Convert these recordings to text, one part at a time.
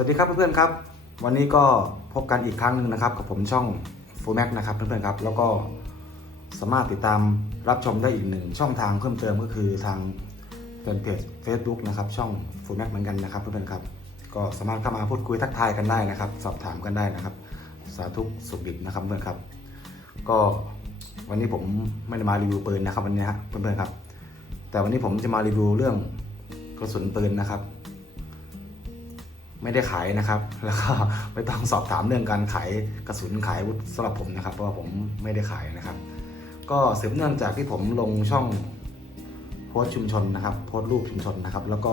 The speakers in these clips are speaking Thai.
วัสดีครับเพื่อนๆครับ วันนี้ก็พบกันอีกครั้งหนึ่งนะครับ กับผมช่อง f u l m a x นะครับเพื่อนๆครับ แล้วก็สามารถติดตามรับชมได้อีกหนึ่งช่องทางเพิ่มเติมก็คือทางแฟนเพจ Facebook นะครับช่อง f u l m a x เหมือนกันนะครับเพื่อนๆครับ ก็สามารถเข้ามาพูดคุยทักทายกันได้นะครับ สอบถามกันได้นะครับ สาธุสุขดิบนะครับเพื่อนครับ ก็วันนี้ผมไม่ได้มารีวิวปืนนะครับวันนี้ฮะเพื่อนๆครับ แต่วันนี้ผมจะมารีวิวเรื่องกระสุนปืนนะครับ ไม่ได้ขายนะครับ แล้วก็ไม่ต้องสอบถามเรื่องการขายกระสุนขายวุธสำหรับผมนะครับ เพราะว่าผมไม่ได้ขายนะครับ ก็สืบเนื่องจากที่ผมลงช่องโพสต์ชุมชนนะครับ โพสต์รูปชุมชนนะครับ แล้วก็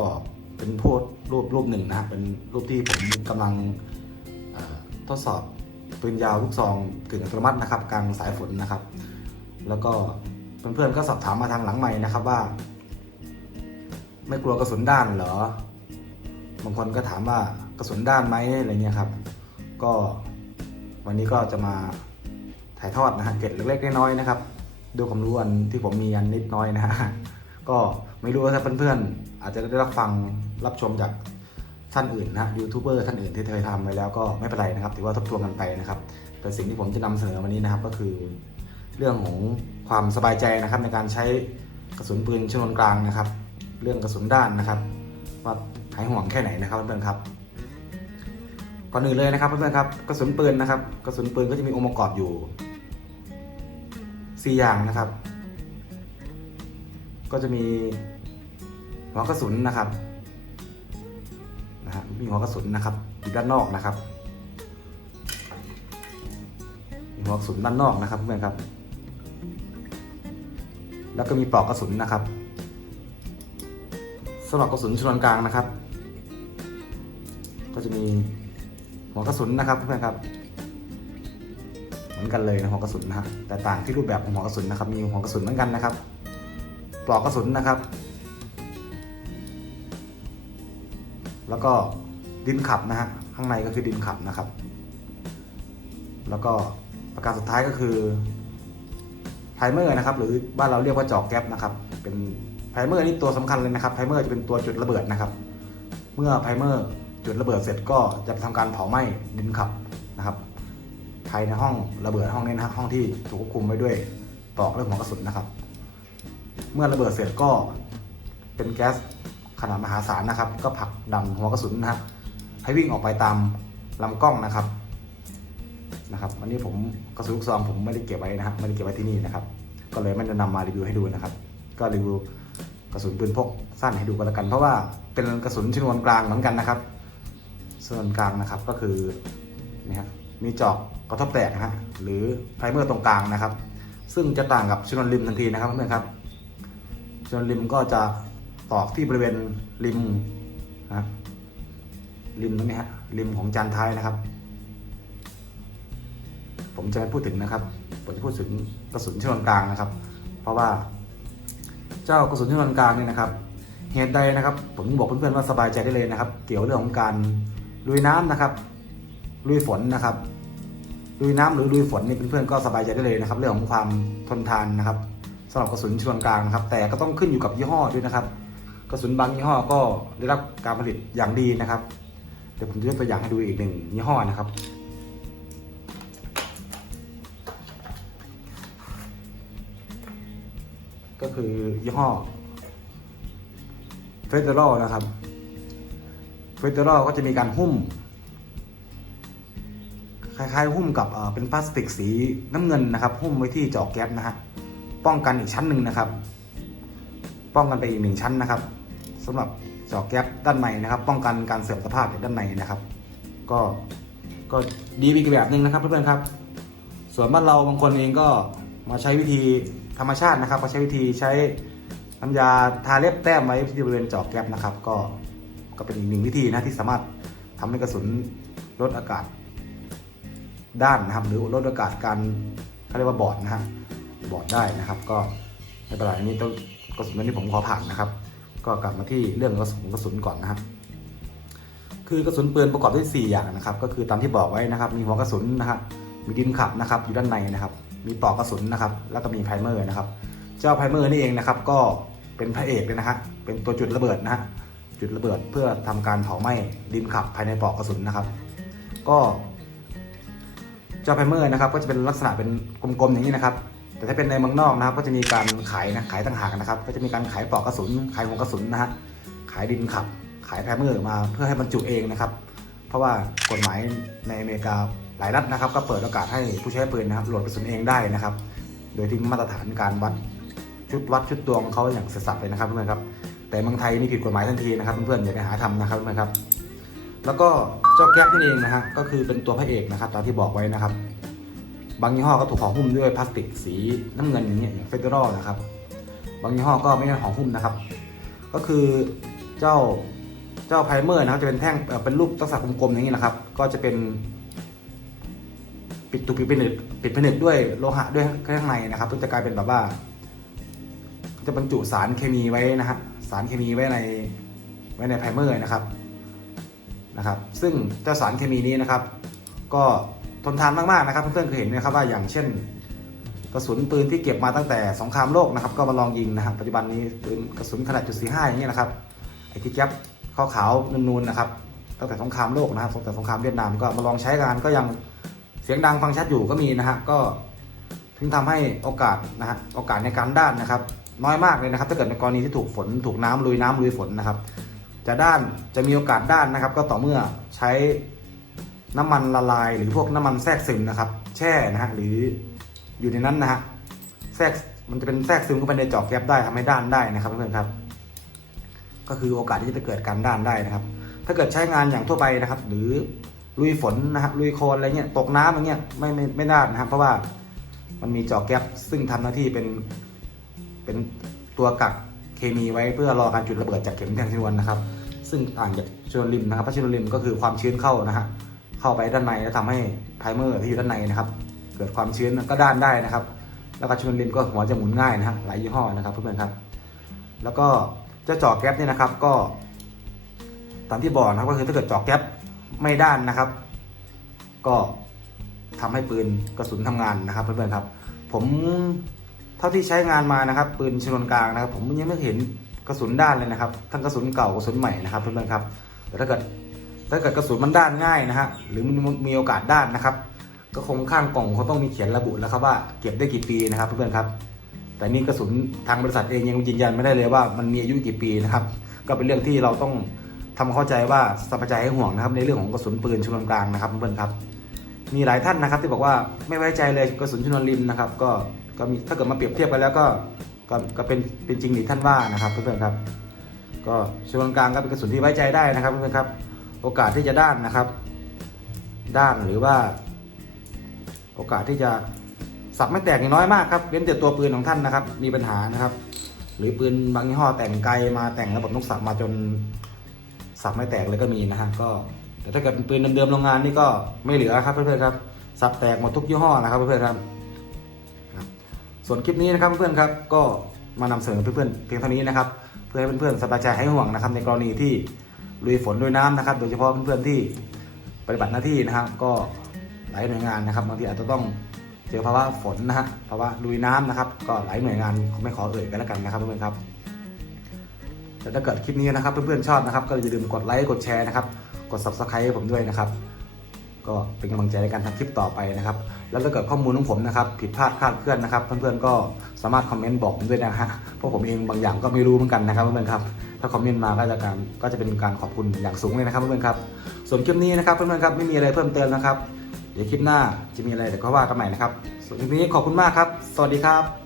เป็นโพสต์รูปรูปหนึ่งนะครับเป็นรูปที่ผมกำลังทดสอบปืนยาวลูกซองกึ่งอัตโนมัตินะครับ กลางสายฝนนะครับ แล้วก็เพื่อนๆก็สอบถามมาทางหลังใหม่นะครับว่า ไม่กลัวกระสุนด้านเหรอบางคนก็ถามว่า กระสุนด้านไหมอะไรเงี้ยครับ ก็วันนี้ก็จะมาถ่ายทอดนะฮะเกร็ดเล็กๆน้อยๆนะครับดูความรู้อันที่ผมมีอันนิดน้อยนะฮะก็ไม่รู้ว่าถ้าเพื่อนๆอาจจะได้รับฟังรับชมจากท่านอื่นนะฮะยูทูบเบอร์ท่านอื่นที่เคยทำไว้แล้วก็ไม่เป็นไรนะครับ ถือว่าทบทวนกันไปนะครับ แต่สิ่งที่ผมจะนำเสนอวันนี้นะครับ ก็คือ เรื่องของความสบายใจนะครับ ในการใช้กระสุนปืนชนวนกลางนะครับ เรื่องกระสุนด้านนะครับ ว่าหายห่วงแค่ไหนนะครับเพื่อนๆครับ ก่อนอื่นเลยนะครับเพื่อนๆครับกระสุนปืนนะครับกระสุนปืนก็จะมีองค์ประกอบอยู่สี่อย่างนะครับ ก็จะมีหัวกระสุนนะครับนะฮะมีหัวกระสุนนะครับอยู่ด้านนอกนะครับมีหัวกระสุนด้านนอกนะครับเพื่อนๆครับ แล้วก็มีปลอกกระสุนนะครับสำหรับกระสุนชนวนกลางนะครับ ก็จะมี หัวกระสุนนะครับเพื่อนๆครับ เหมือนกันเลยนะหัวกระสุนนะฮะแต่ต่างที่รูปแบบของหัวกระสุนนะครับ มีหัวกระสุนเหมือนกันนะครับปลอกกระสุนนะครับ แล้วก็ดินขับนะฮะข้างในก็คือดินขับนะครับ แล้วก็ประการสุดท้ายก็คือไพรเมอร์นะครับ หรือบ้านเราเรียกว่าจอกแก๊ปนะครับ เป็นไพรเมอร์นี่ตัวสำคัญเลยนะครับไพรเมอร์จะเป็นตัวจุดระเบิดนะครับ เมื่อไพรเมอร์ จุดระเบิดเสร็จก็จะทำการเผาไหม้ดินขับนะครับภายในห้องระเบิดห้องนี้นะฮะห้องที่ถูกควบคุมไว้ด้วยปลอกเรื่องของกระสุนนะครับ เมื่อระเบิดเสร็จก็เป็นแก๊สขนาดมหาศาลนะครับ ก็ผลักดันหัวกระสุนนะครับให้วิ่งออกไปตามลำกล้องนะครับนะครับวันนี้ผมกระสุนลูกซองผมไม่ได้เก็บไว้นะครับไม่ได้เก็บไว้ที่นี่นะครับ ก็เลยไม่ได้นำมารีวิวให้ดูนะครับ ก็รีวิวกระสุนปืนพกสั้นให้ดูกันแล้วกัน เพราะว่าเป็นกระสุนชนวนกลางเหมือนกันนะครับ ชนวนกลางนะครับก็คือนี่ฮะมีจอกกระทบแตกนะฮะหรือไพรเมอร์ตรงกลางนะครับ ซึ่งจะต่างกับชนวนริมทันทีนะครับเพื่อนครับชนวนริมก็จะตอกที่บริเวณริมนะริมตรงนี้ฮะริมของจานท้ายนะครับ ผมจะไม่พูดถึงนะครับผมจะพูดถึงกระสุนชนวนกลางนะครับ เพราะว่า เจ้ากระสุนชนวนกลางเนี่ยนะครับเหตุใดนะครับ ผมบอกเพื่อนๆว่าสบายใจได้เลยนะครับ เกี่ยวเรื่องของการ ลุยน้ำนะครับ ลุยฝนนะครับ ลุยน้ำหรือลุยฝนนี่เพื่อนๆก็สบายใจได้เลยนะครับ เรื่องของความทนทานนะครับสำหรับกระสุนชนวนกลางนะครับ แต่ก็ต้องขึ้นอยู่กับยี่ห้อด้วยนะครับ กระสุนบางยี่ห้อก็ได้รับการผลิตอย่างดีนะครับเดี๋ยวผมจะยกตัวอย่างให้ดูอีกหนึ่งยี่ห้อนะครับก็คือยี่ห้อเฟเดอรัลนะครับ เฟเดอรัลก็จะมีการหุ้ม คล้ายๆ หุ้มกับเป็นพลาสติกสีน้ำเงินนะครับ หุ้มไว้ที่จอกแก๊สนะฮะป้องกันอีกชั้นหนึ่งนะครับ ป้องกันไปอีกหนึ่งชั้นนะครับสำหรับจอกแก๊สด้านในนะครับ ป้องกันการเสื่อมสภาพจากด้านในนะครับ ก็ก็ดีไปอีกแบบหนึ่งนะครับเพื่อนๆครับ ส่วนบ้านเราบางคนเองก็มาใช้วิธีธรรมชาตินะครับมาใช้วิธีใช้น้ำยาทาเล็บแต้มไว้ที่บริเวณจอกแก๊สนะครับ ก็ ก็เป็นอีกหนึ่งวิธีนะที่สามารถทำให้กระสุนลดอากาศด้านนะครับ หรือลดอากาศการเขาเรียกว่าบอดนะฮะบอดได้นะครับ ก็ไม่เป็นไรอันนี้ต้องกระสุนนนี้ผมขอผ่านนะครับ ก็กลับมาที่เรื่องกระสุนกระสุนก่อนนะครับคือกระสุนปืนประกอบด้วย 4 อย่างนะครับ ก็คือตามที่บอกไว้นะครับ มีหัวกระสุนนะครับ มีดินขับนะครับ อยู่ด้านในนะครับ มีปลอกกระสุนนะครับ แล้วก็มีไพรเมอร์นะครับ เจ้าไพรเมอร์นี่เองนะครับ ก็เป็นพระเอกเลยนะฮะเป็นตัวจุดระเบิดนะฮะ จุดระเบิดเพื่อทำการเผาไหม้ดินขับภายในปลอกกระสุนนะครับ ก็เจ้าไพรเมอร์นะครับ ก็จะเป็นลักษณะเป็นกลมๆอย่างนี้นะครับ แต่ถ้าเป็นในเมืองนอกนะครับ ก็จะมีการขายนะขายต่างหากนะครับ ก็จะมีการขายปลอกกระสุนขายหัวกระสุนนะฮะขายดินขับ ขายไพรเมอร์มาเพื่อให้บรรจุเองนะครับ เพราะว่ากฎหมายในอเมริกาหลายรัฐนะครับ ก็เปิดโอกาสให้ผู้ใช้ปืนนะครับโหลดกระสุนเองได้นะครับ โดยที่มาตรฐานการวัดชุดวัดชุดตวงเขาอย่างเสร็จสับเลยนะครับเพื่อนครับ แต่เมืองไทยนี่ผิดกฎหมายทันทีนะครับเพื่อนๆอย่าไปหาทำนะครับนๆครับ แล้วก็เจ้าแก๊ปนั่นเองนะฮะก็คือเป็นตัวพระเอกนะครับตามที่บอกไว้นะครับ บางยี่ห้อก็ถูกห่อหุ้มด้วยพลาสติกสีน้ำเงินอย่างเงี้ยอย่างเฟเดอรัลนะครับบางยี่ห้อก็ไม่ได้ห่อหุ้มนะครับ ก็คือเจ้าเจ้าไพเมอร์นะครับจะเป็นแท่งเป็นรูปลักษณะกลมๆอย่างนี้นะครับ ก็จะเป็น ปิดตุกปิดผนึกปิดผนึกด้วยโลหะด้วยข้างในนะครับเพื่อจะกลายเป็นแบบว่า จะบรรจุสารเคมีไว้นะฮะ สารเคมีไว้ในไว้ในไพรเมอร์นะครับนะครับ ซึ่งเจ้าสารเคมีนี้นะครับ ก็ทนทานมากๆนะครับเพื่อนๆเคยเห็นไหมครับว่าอย่างเช่นกระสุนปืนที่เก็บมาตั้งแต่สงครามโลกนะครับ ก็มาลองยิงนะครับ ปัจจุบันนี้ปืนกระสุนขนาดจุดสี่ห้าอย่างเงี้ยนะครับไอ้ที่แก๊ปขาวๆนูนๆนะครับตั้งแต่สงครามโลกนะครับตั้งแต่สงครามเวียดนามก็มาลองใช้กันก็ยังเสียงดังฟังชัดอยู่ก็มีนะฮะก็ถึงทำให้โอกาสนะฮะโอกาสในการด้านนะครับ น้อยมากเลยนะครับ ถ้าเกิดในกรณีที่ถูกฝนถูกน้ำลุยน้ำลุยฝนนะครับ จะด้านจะมีโอกาสด้านนะครับ ก็ต่อเมื่อใช้น้ำมันละลาย หรือพวกน้ำมันแทรกซึมนะครับ แช่นะฮะหรืออยู่ในนั้นนะฮะแทรกมันจะเป็นแทรกซึมเข้าไปในจอกแก๊ปได้ทำให้ด้านได้นะครับเพื่อนๆครับ ก็คือโอกาสที่จะเกิดการด้านได้นะครับ ถ้าเกิดใช้งานอย่างทั่วไปนะครับ หรือลุยฝนนะครับลุยโคลนอะไรเงี้ยตกน้ำอย่างเงี้ยไม่ไม่ไม่ด้านนะครับ เพราะว่ามันมีจอกแก๊ปซึ่งทำหน้าที่เป็น เป็นตัวกักเคมีไว้เพื่อรอการจุดระเบิดจากเข็มแทงชนวนนะครับ ซึ่งต่างจากชนวนริมนะครับเพราะชนวนริมก็คือความชื้นเข้านะฮะเข้าไปด้านในแล้วทำให้ไพเมอร์ที่อยู่ด้านในนะครับ เกิดความชื้นก็ด้านได้นะครับ แล้วก็ชนวนริมก็หัวจะหมุนง่ายนะฮะหลายยี่ห้อนะครับเพื่อนๆครับ แล้วก็เจ้าจอกแก๊ปเนี่ยนะครับก็ตามที่บอกนะครับก็คือถ้าเกิดจอกแก๊ปไม่ด้านนะครับ ก็ทำให้ปืนกระสุนทำงานนะครับเพื่อนๆครับ ผม เท่าที่ใช้งานมานะครับ ปืนชนวนกลางนะครับ ผมยังไม่เห็นกระสุนด้านเลยนะครับ ทั้งกระสุนเก่ากระสุนใหม่นะครับเพื่อนๆครับแต่ถ้าเกิดถ้าเกิดกระสุนมันด้านง่ายนะฮะหรือมีโอกาสด้านนะครับ ก็คงข้างกล่องเขาต้องมีเขียนระบุแล้วครับว่าเก็บได้กี่ปีนะครับเพื่อนๆครับ แต่นี่กระสุนทางบริษัทเองยังยืนยันไม่ได้เลยว่ามันมีอายุกี่ปีนะครับ ก็เป็นเรื่องที่เราต้องทำความเข้าใจว่าสรรพใจให้ห่วงนะครับ ในเรื่องของกระสุนปืนชนวนกลางนะครับเพื่อนๆครับ มีหลายท่านนะครับที่บอกว่าไม่ไว้ใจเลยกระสุนชนวนริมนะครับ ก็ ก็มีถ้าเกิดมาเปรียบเทียบกันแล้วก็ก็ก็เป็นเป็นจริงอย่างที่ท่านว่านะครับเพื่อนๆครับ ก็ชนวนกลางก็เป็นกระสุนที่ไว้ใจได้นะครับเพื่อนๆครับ โอกาสที่จะด้านนะครับ ด้านหรือว่า โอกาสที่จะสับไม่แตกน้อยมากครับเว้นแต่ตัวปืนของท่านนะครับ มีปัญหานะครับ หรือปืนบางยี่ห้อแต่งไกลมาแต่งระบบนกสับมาจนสับไม่แตกเลยก็มีนะฮะก็แต่ถ้าเกิดเป็นปืนเดิมๆโรงงานนี่ก็ไม่เหลือครับเพื่อนๆครับสับแตกหมดทุกยี่ห้อนะครับเพื่อนๆครับ ส่วนคลิปนี้นะครับเพื่อนๆครับก็มานำเสนอเพื่อนๆเพียงเท่านี้นะครับ เพื่อให้เพื่อนๆสบายใจให้ห่วงนะครับ ในกรณีที่ลุยฝนลุยน้ำนะครับ โดยเฉพาะเพื่อนๆที่ปฏิบัติหน้าที่นะครับ ก็หลายหน่วยงานนะครับบางทีอาจจะต้องเจอภาวะฝนนะฮะภาวะลุยน้ำนะครับ ก็หลายหน่วยงานไม่ขอเอ่ยกันแล้วกันนะครับเพื่อนๆครับแต่ถ้าเกิดคลิปนี้นะครับเพื่อนๆชอบนะครับ ก็อย่าลืมกดไลค์กดแชร์นะครับกด subscribe ให้ผมด้วยนะครับ ก็เป็นกำลังใจในการทำคลิปต่อไปนะครับ แล้วถ้าเกิดข้อมูลของผมนะครับผิดพลาดคลาดเคลื่อนนะครับ เพื่อนๆก็สามารถคอมเมนต์บอกผมด้วยนะฮะเพราะผมเองบางอย่างก็ไม่รู้เหมือนกันนะครับเพื่อนๆครับถ้าคอมเมนต์มาก็จะการก็จะเป็นการขอบคุณอย่างสูงเลยนะครับเพื่อนๆครับส่วนคลิปนี้นะครับเพื่อนๆครับไม่มีอะไรเพิ่มเติมนะครับ เดี๋ยวคลิปหน้าจะมีอะไรเดี๋ยวก็ว่ากันใหม่นะครับส่วนคลิปนี้ขอบคุณมากครับ สวัสดีครับ